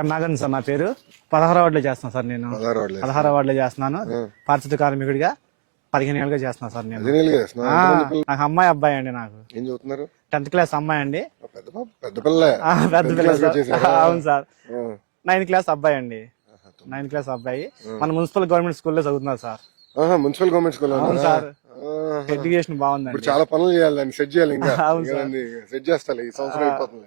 ఎం నాగన్ sir నా పేరు. పదహారు వార్డులో చేస్తున్నాను సార్ నేను. పదహారు వార్డులో చేస్తున్నాను. పారిశుద్ధ కార్మికుడిగా పదిహేను ఏళ్ళుగా చేస్తున్నాను సార్ నేను. చేస్తున్నా. నాకు అమ్మాయి అబ్బాయి అండి నాకు. ఏం చదువుతున్నారు? టెన్త్ క్లాస్ అమ్మాయి అండి. పెద్ద పిల్ల? అవును సార్. నైన్త్ క్లాస్ అబ్బాయి అండి. నైన్త్ క్లాస్ అబ్బాయి. మన మున్సిపల్ గవర్నమెంట్ స్కూల్లో చదువుతున్నారు సార్. మున్సిపల్ గవర్నమెంట్ స్కూల్ అవును సార్. ఎడ్యుకేషన్ బాగుందండి. చాలా పనులు చేయాలి సెట్ చేయాలి ఇంకా. సెట్ చేస్తాలి ఈ సంవత్సరం అయిపోతుంది.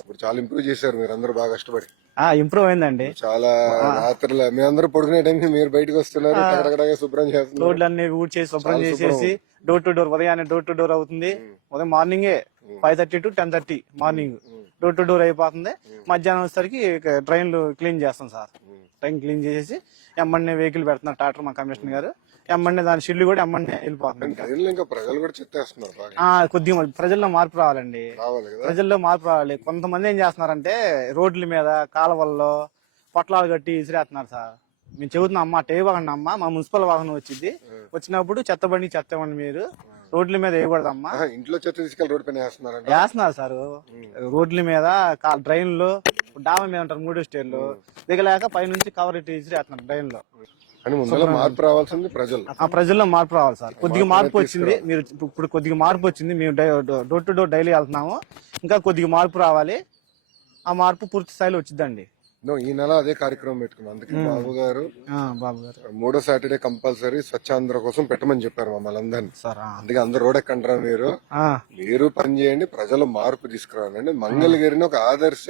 అప్పుడు చాలా ఇంప్రూవ్ చేశారు మీరు అందరూ బాగా కష్టపడి. ఆ ఇంప్రూవ్ అయిందండి. చాలా రాత్రుల మీ అందరూ పడుకునే టైంకి మీరు బయటకు వస్తున్నారు టగడగడగా శుభ్రం చేస్తున్నారు. రోడ్లు అన్ని ఊడ్చేసి శుభ్రం. చేసేసి డోర్ టు డోర్ ఉదయాన్నే డోర్ టు డోర్ అవుతుంది. ఉదయం మార్నింగే five thirty to ten thirty morning door to door అయిపోతుంది. మధ్యాహ్నం వచ్చేసరికి ట్రైన్లు క్లీన్ చేస్తాం సార్. ట్రైన్ క్లీన్ చేసేసి ఎమ్మన్నే వెహికల్ పెడుతున్నారు టాటర్ మా కమిషనర్ గారు. ఎమ్మన్నే దాని షిల్లు కూడా ఎమ్మన్నే వెళ్ళిపోతుంది కొద్దిగా ప్రజల్లో మార్పు రావాలండి. ప్రజల్లో మార్పు రావాలి. కొంతమంది ఏం చేస్తున్నారంటే రోడ్ల మీద కాలువల్లో పొట్లాలు కట్టి ఇసిరేస్తున్నారు సార్. మేము చెబుతున్నాం అమ్మా టే వాహనం అమ్మా మా మున్సిపల్ వాహనం వచ్చింది. వచ్చినప్పుడు చెత్త బండి చెత్త ఇవ్వండి మీరు. రోడ్ల మీద వేయకూడదమ్మా. ఇంట్లో చెత్త తీసుకెళ్ళి రోడ్డు పైన వేస్తున్నారంట. వేస్తున్నారు సార్. రోడ్ల మీద కా- డ్రైన్లు డాబా మీద ఉంటారు మూడో స్టేర్లు. దిగలేక పైనుంచి కవర్ ఇట్టి ఇసిరేస్తున్నారు డ్రైన్లో మార్పు రావాల్సింది ప్రజలు. ఆ ప్రజల్లో మార్పు రావాలి సార్. కొద్దిగా మార్పు వచ్చింది. మీరు ఇప్పుడు కొద్దిగా మార్పు వచ్చింది. మేము డోర్ టు డోర్ డైలీ వెళ్తున్నాము. ఇంకా కొద్దిగా మార్పు రావాలి. ఆ మార్పు పూర్తి స్థాయిలో వచ్చిందండి ఈ నెల అదే కార్యక్రమం పెట్టుకున్నాం. అందుకే బాబు గారు ఆ, బాబు గారు. మూడో సాటర్డే కంపల్సరీ స్వచ్ఛాంధ్ర కోసం పెట్టమని చెప్పారు మమ్మల్ని అందరినీ. అందుకే అందరు రోడ్ ఎక్కంటారా మీరు. మీరు పని చేయండి ప్రజలు మార్పు తీసుకురావాలండి. మంగళగిరిని ఒక ఆదర్శ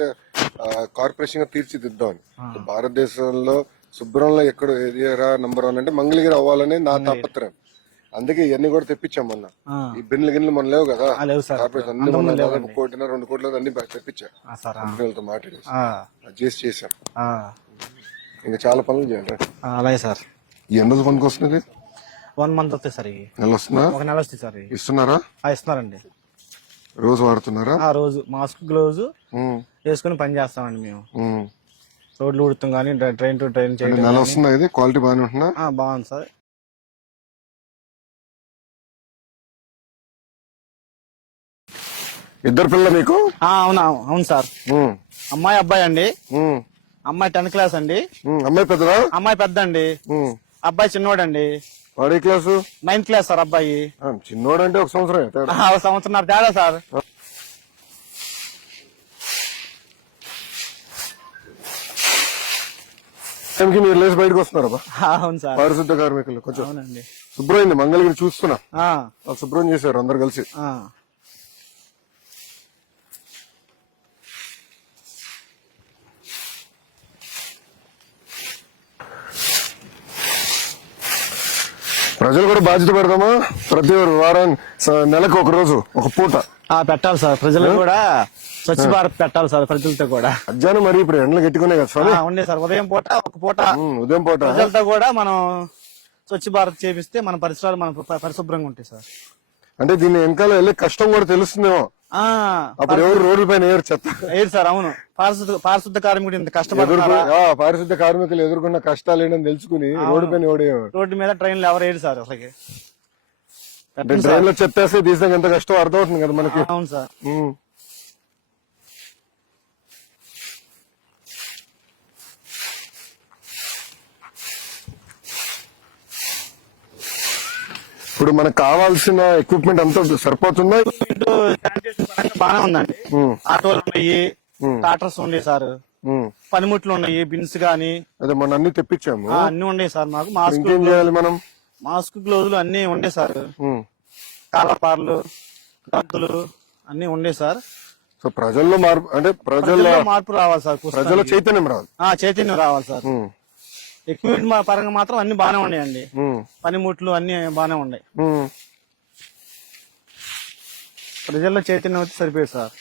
కార్పొరేషన్గా తీర్చిదిద్దామని భారతదేశంలో శుభ్రంలో ఎక్కడ ఏరియా నంబర్ వన్ అంటే మంగళగిరి అవ్వాలని నా తాపత్రయం. అందుకే ఇవన్నీ కూడా తెప్పించాం మొన్న. ఈ బిన్లు గిన్నెలు మన లేవు కదా. కార్పొరేషన్ అన్ని మొన్న దాదాపు కోటిన రెండు కోట్ల అన్ని తెప్పించా. ఆ, సార్ ఆ. కంపెనీలతో మాట్లాడేసి. చేసి ఆ. ఇంకా చాలా పనులు చేయాలి అలాగే సార్. ఎన్ని రోజులు పనికి వస్తుంది వన్ మంత్ వస్తాయి సార్ ఇవి. నెల వస్తుందా? ఒక నెల వస్తాయి సార్ ఇస్తున్నారా? ఇస్తున్నారండి. రోజు వాడుతున్నారా? ఆ రోజు మాస్క్ గ్లోవ్స్ వేసుకుని పని చేస్తామండి మేము. రోడ్లు ఉడుతాం కానీ ట్రైన్ టు ట్రైన్ చేయడం నెల వస్తుందా ఇది? క్వాలిటీ బాగానే ఉంటుందా? ఆ, బాగుంది సార్. ఇద్దరు పిల్లలు మీకు? అవునా అవును సార్. అమ్మాయి అబ్బాయి అండి. అమ్మాయి టెన్త్ క్లాస్ అండి. అమ్మాయి పెద్దరా అమ్మాయి పెద్ద అండి. అబ్బాయి చిన్నోడండి. వాడు క్లాసు? నైన్త్ క్లాస్ సార్ అబ్బాయి. చిన్నోడు అంటే ఒక సంవత్సరం సంవత్సరం తేడా సార్. టైంకి మీరు లేచి బయటకు వస్తున్నారు అవును సార్. పారిశుద్ధ కార్మికులు కొంచెం శుభ్రమైంది మంగళగిరి చూస్తున్నా. శుభ్రం చేశారు అందరు కలిసి. ప్రజలు కూడా బాధ్యత పెడదామా? ప్రతి వారం నెలకు ఒక రోజు ఒక పూట. ఆ, పెట్టాలి సార్. ప్రజలకు కూడా స్వచ్ఛ భారత్ పెట్టాలి సార్ ప్రజలతో కూడా. మధ్యాహ్నం మరి ఇప్పుడు ఎండలు గట్టికున్నాయి కదా ఉండే సార్. ఉదయం పూట ఒక పూట. ఉదయం పూట. ప్రజలతో కూడా మనం స్వచ్ఛ భారత్ చేపిస్తే మన పరిసరాలు మన పరిశుభ్రంగా ఉంటాయి సార్. అంటే దీన్ని వెనకాల వెళ్ళే కష్టం కూడా తెలుస్తుందేమో. అప్పుడు ఎవరు రోడ్ల పైన ఏరు చెత్త. లేదు సార్ అవును. పారిశుద్ధ పారిశుద్ధ కార్మికుడు ఇంత కష్టపడుతున్నారా పారిశుద్ధ కార్మికులు ఎదుర్కొన్న కష్టాలు ఏంటని తెలుసుకుని రోడ్డు పైన ఓడేవారు రోడ్డు మీద ట్రైన్లు ఎవరు వేయరు సార్ అసలుకి? అంటే ట్రైన్లో చెత్తేస్తే తీసాక ఎంత కష్టం అర్థమవుతుంది కదా మనకి. అవును సార్. ఇప్పుడు మనకు కావాల్సిన ఎక్విప్మెంట్ అంతా సరిపోతుందా? ఇటు శానిటేషన్ పరంగా బాగానే ఉందండి. ఆటోలు ఉన్నాయి టాటర్స్ ఉన్నాయి సార్. పనిముట్లు ఉన్నాయి బిన్స్ గాని. అదే మొన్న అన్ని తెప్పించాము. అన్ని ఉన్నాయి సార్ మాకు. మాస్క్ చేయాలి మనం? మాస్క్ గ్లోజులు అన్ని ఉన్నాయి సార్. కాలపార్లు గంతులు అన్ని ఉన్నాయి సార్. సో ప్రజల్లో మార్పు అంటే ప్రజల ప్రజల్లో మార్పు రావాలి సార్ ప్రజల చైతన్యం ఆ, చైతన్యం రావాలి సార్. ఎక్విప్మెంట్ పరంగా మాత్రం అన్ని బాగానే ఉన్నాయండి. పనిముట్లు అన్ని బాగానే ఉన్నాయి. ప్రజల్లో చైతన్యం వచ్చి సరిపోయింది సార్.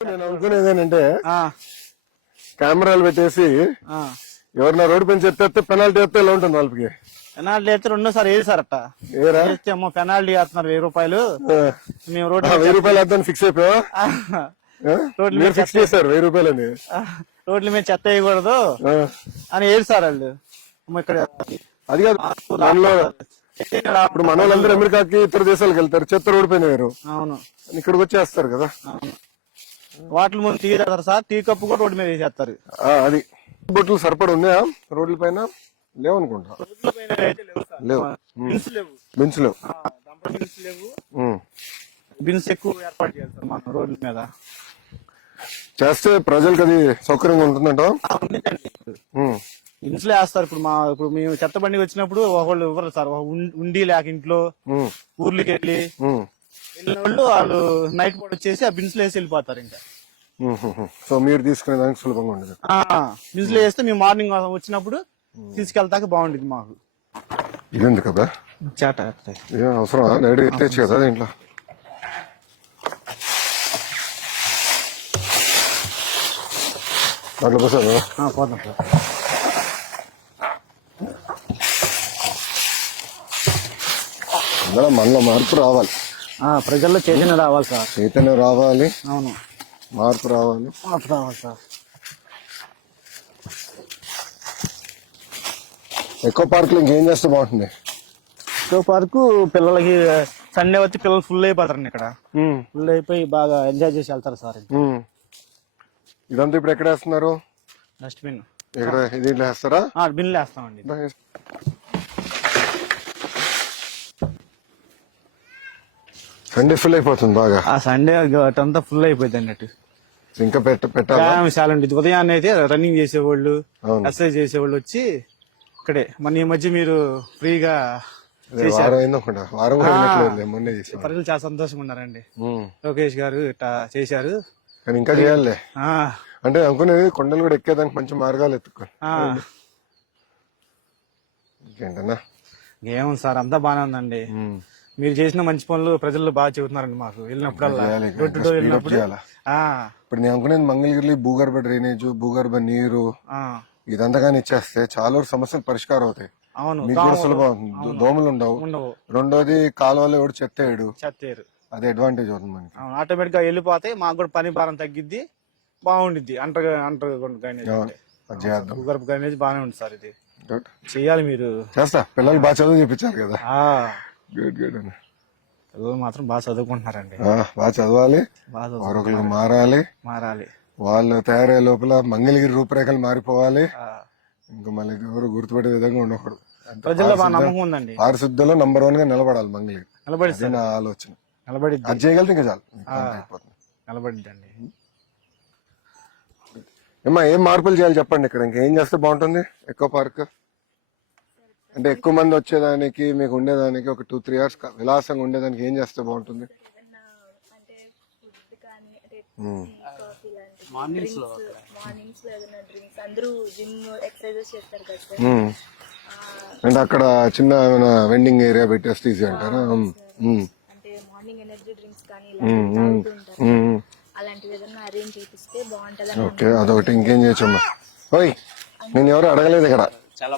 నేను అనుకునేది ఏంటంటే కెమెరాలు పెట్టేసి ఆ, ఎవరన్నా రోడ్డు పైన చెత్తే పెనాల్టీ వేస్తే ఎలా ఉంటుంది వాళ్ళకి? పెనాల్టీ అయితే రెండోసారి వేసారట ఏరా వేస్తే అమ్మో పెనాల్టీ వేస్తున్నారు వెయ్యి రూపాయలు. మేము రోడ్డు ఆ, వెయ్యి రూపాయలు వేద్దాం ఫిక్స్? రోడ్ల మీరు ఫిక్స్ చేశారు వెయ్యి రూపాయలు అని రోడ్ల మీద చెత్త వేయకూడదు. అని ఏడుస్తారు వాళ్ళు. అమ్మో ఇక్కడ అది కాదు మనలో ఇప్పుడు మన వాళ్ళందరూ అమెరికాకి ఇతర దేశాలకు వెళ్తారు. చెత్త రోడ్డు పైన వేరు అవును ఇక్కడికి వచ్చేస్తారు కదా. వాటర్ ముందు టీ తాగుతారు సార్. టీ కప్పు కూడా రోడ్డు మీద వేసేస్తారు. అది. బొట్లు సరిపడి ఉన్నాయా? రోడ్ల పైన? లేవు సార్. లేవు. బిన్స్ లేవు. బెంచ్ బిన్స్ ఎక్కువ ఏర్పాటు మన రోడ్ల మీద. చేస్తే ప్రజలకు అది సౌకర్యంగా ఉంటుందంట. ఇంట్లో వేస్తారు. ఇప్పుడు మా ఇప్పుడు మేము చెత్త బండి వచ్చినప్పుడు ఒకళ్ళు ఇవ్వరు సార్. ఒక ఉం- ఉండి లేక ఇంట్లో. ఊర్లకి వెళ్ళి. వెళ్ళిన వాళ్ళు వాళ్ళు నైట్ పూట వచ్చేసి ఆ బిన్స్లో వేసి వెళ్ళిపోతారు ఇంకా. సో మీరు తీసుకునే దానికి సులభంగా ఉండదు. బిన్స్లో వేస్తే మేము మార్నింగ్ వచ్చినప్పుడు తీసుకెళ్తాక బాగుండేది మాకు. ఇదేంది కదా చాట. ఏం అవసరం డైరెక్ట్ ఎత్తేచ్చు కదా దీంట్లో. దాంట్లో పోసారు పోతాం సార్. అందరం మనలో మార్పు రావాలి. ఆ, ప్రజల్లో చైతన్యం రావాలి సార్. చైతన్యం రావాలి. అవును. మార్పు రావాలి. మార్పు రావాలి సార్. ఎక్కువ పార్కులు ఇంకేం చేస్తే బాగుంటుంది? సో పార్కు పిల్లలకి సండే వచ్చి పిల్లలు ఫుల్ అయిపోతారండి ఇక్కడ. ఫుల్ అయిపోయి బాగా ఎంజాయ్ చేసి వెళ్తారు సార్. ఇదంతా ఇప్పుడు ఎక్కడ వేస్తున్నారు? డస్ట్బిన్ ఇక్కడ ఇది వేస్తారా? బిన్లు వేస్తామండి. సండే ఫుల్ అయిపోతుంది బాగా. ఆ సండే అంతా ఫుల్ అయిపోయింది అన్నట్టు. ఇంకా పెట్ట పెట్టాలా? చాలా ఉంటుంది ఉదయాన్నే అయితే రన్నింగ్ చేసేవాళ్ళు. ఎక్సర్సైజ్ చేసేవాళ్ళు వచ్చి ఇక్కడే. మన ఈ మధ్య మీరు ఫ్రీగా ప్రజలు చాలా సంతోషంగా ఉన్నారండి. లోకేష్ గారు ఇట్లా చేశారు. కానీ ఇంకా చేయాలి అంటే అనుకునేది కొండలు కూడా ఎక్కేదానికి మంచి మార్గాలు ఎత్తుకో ఆ. ఇంకేంటన్నా? ఏముంది సార్ అంతా బాగానే ఉందండి. మీరు చేసిన మంచి పనులు ప్రజలు బాగా చెబుతున్నారండి మాకు. వెళ్ళినప్పుడల్లా. చేయాలి, డోర్ టు డోర్ వెళ్ళినప్పుడు. చేయాలా? ఆ, ఇప్పుడు నేను అనుకునేది మంగళగిరిలో భూగర్భ డ్రైనేజ్ భూగర్భ నీరు ఆ, ఇదంతా కానీ ఇచ్చేస్తే చాలా వరకు సమస్యలు పరిష్కారం అవుతాయి. అవును మీకు కూడా సులభం అవుతుంది. దో- దోమలు ఉండవు. ఉండవు. రెండోది కాలువలో ఎవడు చెత్త వేయడు. చెత్తేరు అది అడ్వాంటేజ్ అవుతుంది మనకి. అవును ఆటోమేటిక్గా వెళ్ళిపోతే మాకు కూడా పని భారం తగ్గిద్ది బాగుండిద్ది. అంటర్ అంటర్ డ్రైనేజ్ అవును. అది చేద్దాం. భూగర్భ డ్రైనేజ్ బాగానే ఉంది సార్ ఇది. గుడ్. చెయ్యాలి మీరు. చేస్తా. పిల్లలు బాగా చదువు చెప్పించారు కదా. ఆ. గుడ్ గుడ్ అన్న పిల్లలు మాత్రం బాగా చదువుకుంటున్నారండి. బాగా చదవాలి. మారాలి. మారాలి. వాళ్ళు తయారయ్యే లోపల మంగళగిరి రూపురేఖలు మారిపోవాలి. ఇంకా మళ్ళీ ఎవరు గుర్తుపడే విధంగా ఉండకూడదు. అంత ప్రజల్లో బాగా నమ్మకం ఉందండి. పారిశుద్ధ్యంలో నంబర్ వన్గా నిలబడాలి మంగళగిరి. నిలబడి అది నా ఆలోచన. నిలబడిద్ది. అది చేయగలితే ఇంకా చాలు. ఇంకా అంతా అయిపోతుంది. నిలబడిద్దండి. ఏమ్మా ఏం మార్పులు చేయాలి చెప్పండి ఇక్కడ? ఇంకేం చేస్తే బాగుంటుంది? ఎక్కువ పార్క్? అంటే ఎక్కువ మంది వచ్చేదానికి మీకు ఉండేదానికి ఒక టూ త్రీ అవర్స్ విలాసంగా ఉండేదానికి ఏం చేస్తే బాగుంటుంది? అంటే ఫుడ్ కానీ అంటే ఉమ్. కాఫీ లాంటి డ్రింక్స్ మార్నింగ్స్లో ఏదైనా డ్రింక్స్ అందరూ జిమ్ ఎక్సర్సైజెస్ చేస్తారు కదా సార్. ఉమ్. అంటే అక్కడ చిన్న వెండింగ్ ఏరియా పెట్టేస్తే ఈజీ అంటారా? ఉమ్. ఉమ్. అంటే మార్నింగ్ ఎనర్జీ డ్రింక్స్ కానీ ఇలాంటివి తాగుతూ ఉంటారు ఉమ్. అలాంటివి ఏదైనా అరేంజ్ చేపిస్తే బాగుంటదని ఓకే అదొకటి ఇంకేం చేయొచ్చమ్మా ఓయ్ నేను ఎవరు అడగలేదు ఇక్కడ.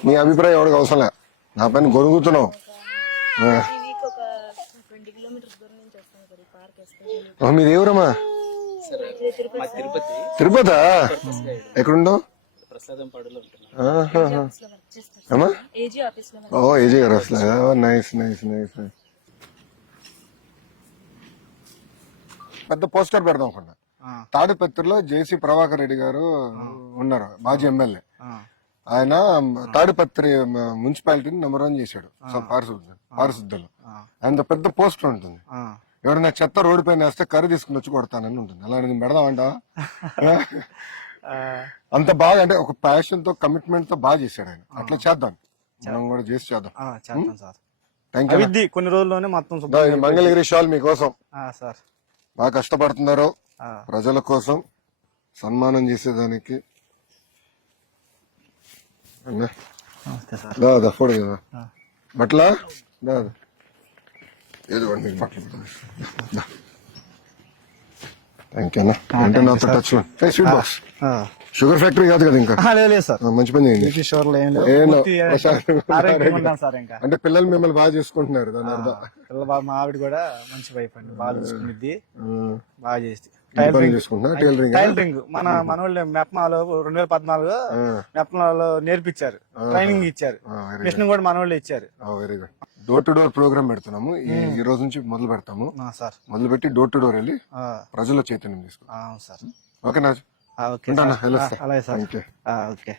నీ అభిప్రాయం ఎవరికి అవసరం లే. నా పైన గొరుగుతున్నావు. మీది ఎవరమ్మా? తిరుపతి? తిరుపతి ఎక్కడుండో? ఆహాహా. ఆఫీస్లో వర్క్ చేస్తారు అమ్మా? ఓ ఏజీ గారు వస్తలేదా నైస్ నైస్ నైస్ పెద్ద పోస్టర్ పెడదాం అనుకున్నా. తాడిపత్రిలో జేసీ ప్రభాకర్ రెడ్డి గారు ఉన్నారు మాజీ ఎమ్మెల్యే. ఆయన తాడిపత్రి మున్సిపాలిటీని నెంబర్ వన్ చేశాడు. పారిశుద్ధ పారిశుద్ధలో. ఆయన పెద్ద పోస్టర్ ఉంటుంది. ఎవరైనా చెత్త రోడ్డు పైన వేస్తే కర్రీ తీసుకుని వచ్చి కొడతానని ఉంటుంది. అలాంటిది పెడదామంట? అంత బాగా అంటే ఒక ప్యాషన్తో కమిట్మెంట్తో బాగా చేశాడు ఆయన. అట్లా చేద్దాం. మనం కూడా చేసి చేద్దాం. థ్యాంక్ యూ కొన్ని రోజుల్లోనే మొత్తం మంగళగిరి షాల్ మీకోసం. బాగా కష్టపడుతున్నారు. ప్రజల కోసం సన్మానం చేసేదానికి కదా మీకు బట్టలు థ్యాంక్ యూ అన్న. అంటే నాతో టచ్ స్వీట్ బాక్స్ ఆ, షుగర్ ఫ్యాక్టరీ కాదు కదా ఇంకా? లేదు సార్. మంచి పని చేయండి. అంటే పిల్లలు మిమ్మల్ని బాగా చూసుకుంటున్నారు దాని అర్థం. మా ఆవిడ కూడా మంచి వైఫ్ అండి. బాగా చూసుకునిద్ది ఉమ్. బాగా చేసి ఇంటి పనులు చూసుకుంటున్నా టైలరింగ్ మన మనోళ్ళు మెప్మాలో రెండు వేల పద్నాలుగు మెప్మాలో నేర్పించారు ట్రైనింగ్ ఇచ్చారు. మిషన్ కూడా మనోళ్ళు ఇచ్చారు. Very good door to door programme పెడుతున్నాము. ఈ రోజు నుంచి మొదలు పెడతాము. సార్. మొదలు పెట్టి డోర్ టు డోర్ వెళ్ళి ఆ, ప్రజల్లో చైతన్యం తీసుకో ఆ, అవును సార్. ఓకే.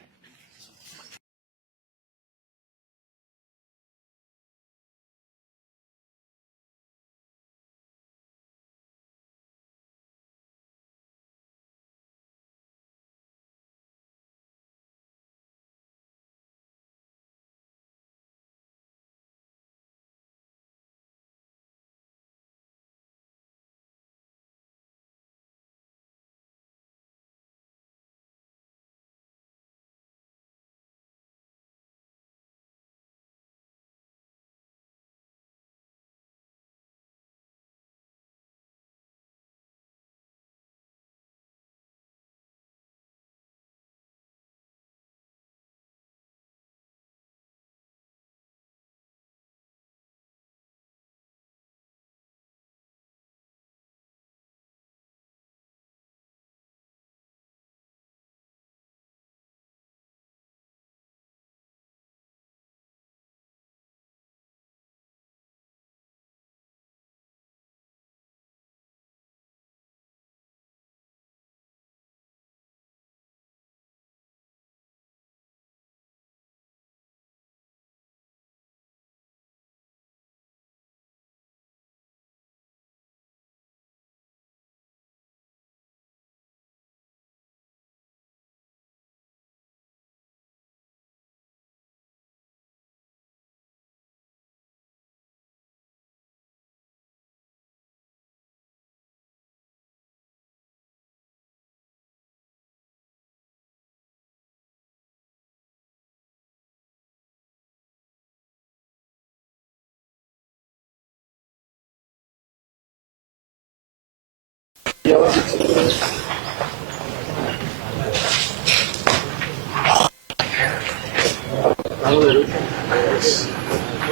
Thank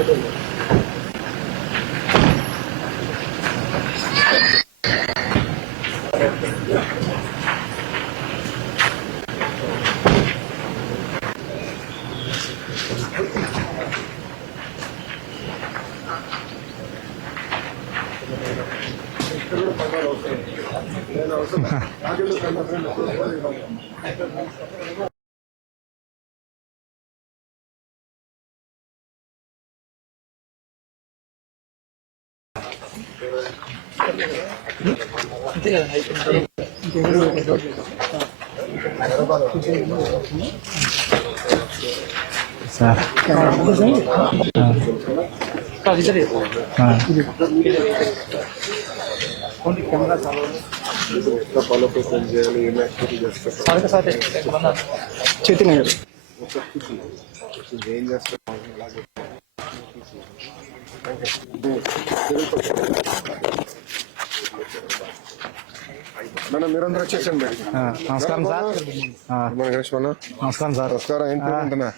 you. నా ఆ, ఓకే ఉంటాను సార్. వెళ్ళొస్తా ఆ, అలాగే చైతన్య గారు ఏం మన మీరందరూ వచ్చేసండి నమస్కారం సార్. నమస్కారం సార్. నమస్కారం ఏం పేరు ఉంటున్నా